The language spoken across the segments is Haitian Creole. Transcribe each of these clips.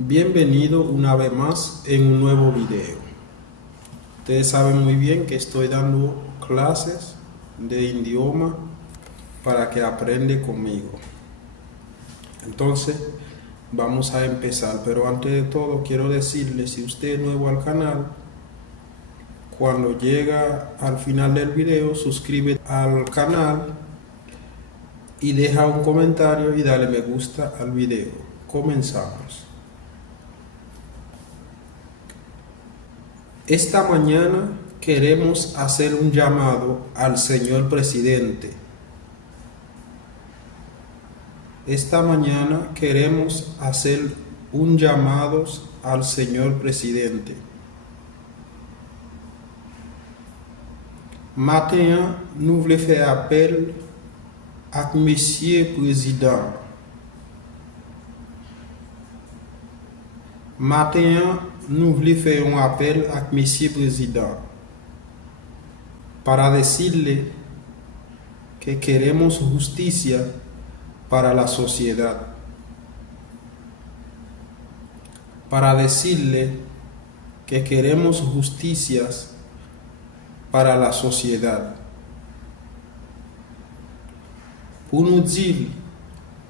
Bienvenido una vez más en un nuevo video. Ustedes saben muy bien que estoy dando clases de idioma para que aprenda conmigo. Entonces vamos a empezar, pero antes de todo quiero decirle, si usted es nuevo al canal, cuando llega al final del video suscríbete al canal y deja un comentario y dale me gusta al video. Comenzamos. Esta mañana queremos hacer un llamado al señor presidente. Esta mañana queremos hacer un llamado al señor presidente. Matin, nous voulons faire appel à monsieur président. Matin, nous voulons faire un appel à monsieur président para decirle que queremos justicia para la sociedad. Para decirle que queremos justicias para la sociedad. Pour nous dire,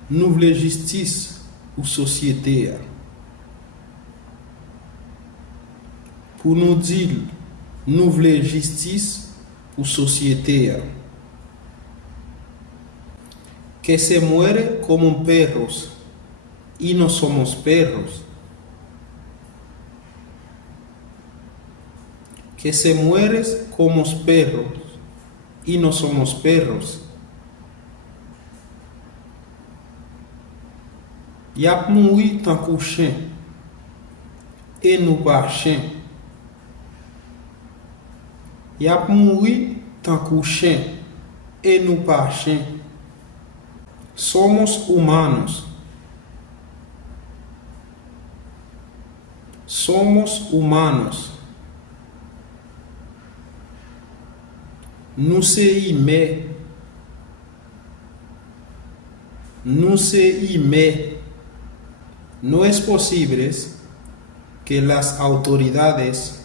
nous voulons justice pour la société. Pour nous dire, nous voulons justice pour la société. Que se muere como perros y no somos perros. Que se muere como perros y no somos perros. Y a mouri tant qu'au chien et nous pas chien. Y a mouri tant qu'au chien et nous pas chien. Somos humanos. Somos humanos. Nous se aimer. Nous se aimer. No es posible que las autoridades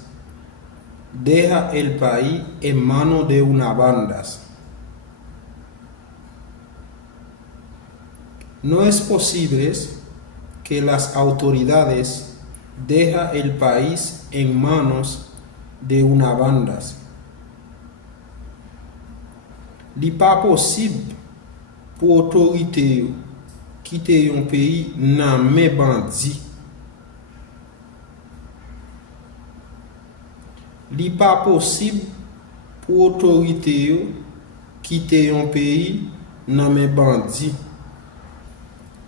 dejen el país en manos de una banda. No es posible que las autoridades dejen el país en manos de una banda. Li pas possible pour autorité quitter un pays nan men bandi. Li pas possible pour autorité quitter un pays nan men bandi.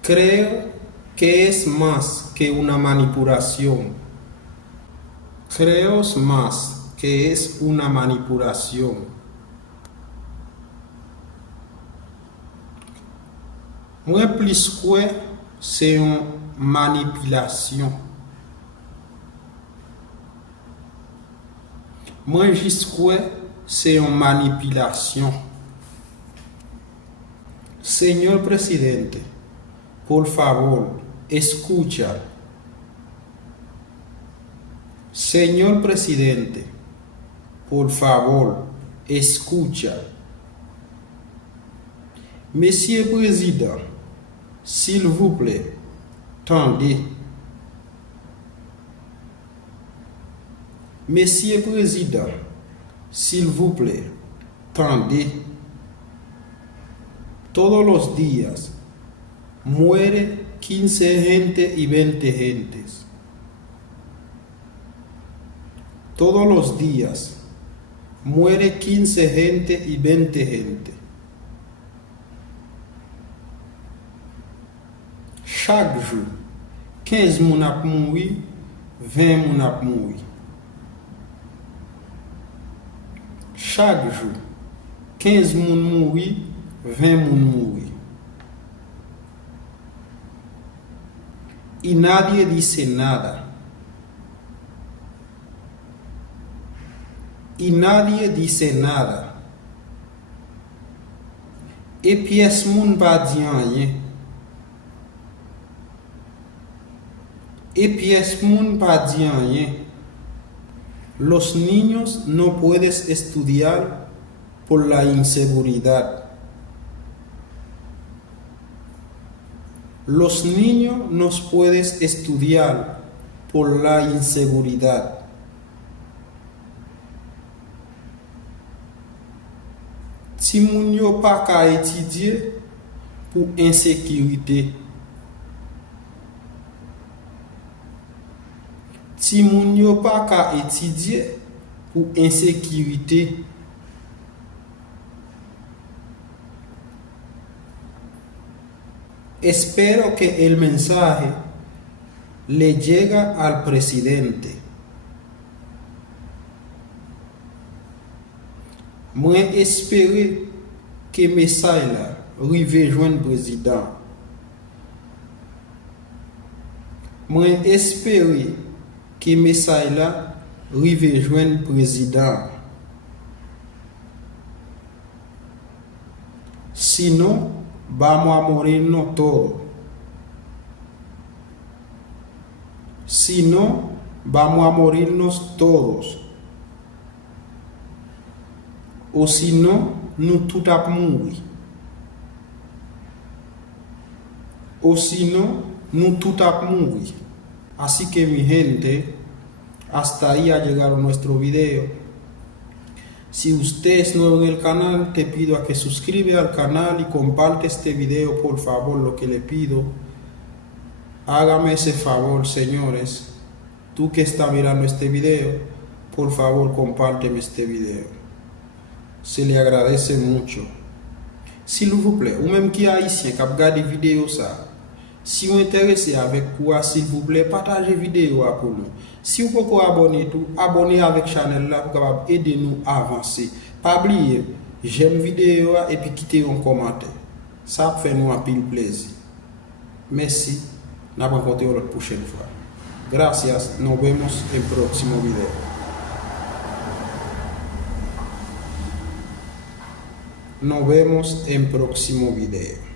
Creo que es más que una manipulación. Creo más que es una manipulación. Moi plus que c'est une manipulation. Moi juste que c'est une manipulation. Señor presidente, por favor, escucha. Señor presidente, por favor, escucha. Monsieur président, s'il vous plaît, tendez. Monsieur président, s'il vous plaît, tendez. Todos los días muere 15 gente y 20 gentes. Todos los días muere 15 gente y 20 gente. Chaque jour, 15 moun ap mouri, 20 moun ap mouri. Chaque jour, 15 moun mouri, 20 moun mouri. Y nadie dice nada. Y nadie dice nada. Et pièce moun pa di rien. Et pièce moun pa di rien. Los niños no puedes estudiar por la inseguridad. Los niños no puedes estudiar por la inseguridad. Si moun yo pa ka étudier pour insécurité. Si moun yo pa ka étudier pour insécurité. Espero que el mensaje le llegue al presidente. Moi espérer que message là rive joindre président. Moi espérer que message là rive joindre président. Sinon, vamos a morirnos todos. Sinon, vamos a morirnos todos. O sinon, nous tout a mourir. O sinon, nous tout a mourir. Así que mi gente, hasta ahí ha llegado nuestro video. Si usted es nuevo en el canal, te pido a que suscribe al canal y comparte este video, por favor, lo que le pido. Hágame ese favor, señores. Tú que estás mirando este video, por favor, compárteme este video. Se le agradece mucho. S'il vous plaît, ou même qui est haïtien, qui a regardé vidéo ça, si vous êtes intéressé avec quoi, s'il vous plaît, partagez vidéo pour nous. Si vous pouvez abonner tout, abonnez avec la chaîne là pour aider nous à avancer. Pas oublier, j'aime vidéo et puis quittez un commentaire. Ça fait nous un pile plaisir. Merci. Nous allons rencontrer la prochaine fois. Gracias. Nos vemos en próximo video. Nos vemos en próximo video.